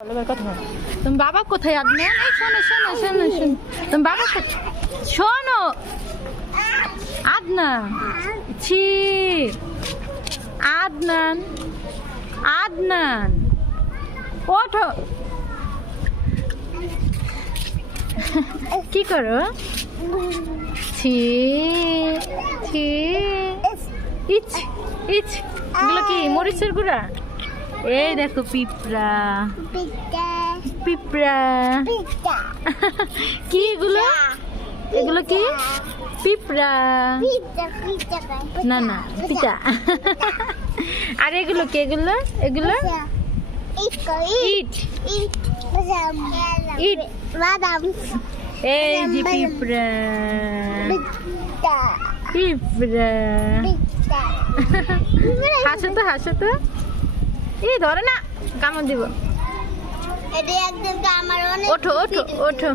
তুমি বাবা কোথায় আদনান? এই শোনো শোনো শোনো শোনো, তুমি বাবা শোনো আদনান, ছি আদনান, আদনান ওঠো। কি করো? ছি ছি, ইচ ইচ, এগুলো কি মরিচের গুঁড়া? এই দেখো পিঁপড়া, পিঁপড়া কি এগুলো? এগুলো কি? পিঁপড়া না না পিতা। আর এগুলো কি? এগুলো এগুলো ইট, ইট, এই যে পিঁপড়া, পিঁপড়া। হাসো তো হাসো তো, এই ধরে না, কামড় দিব। ওঠো ওঠো ওঠো।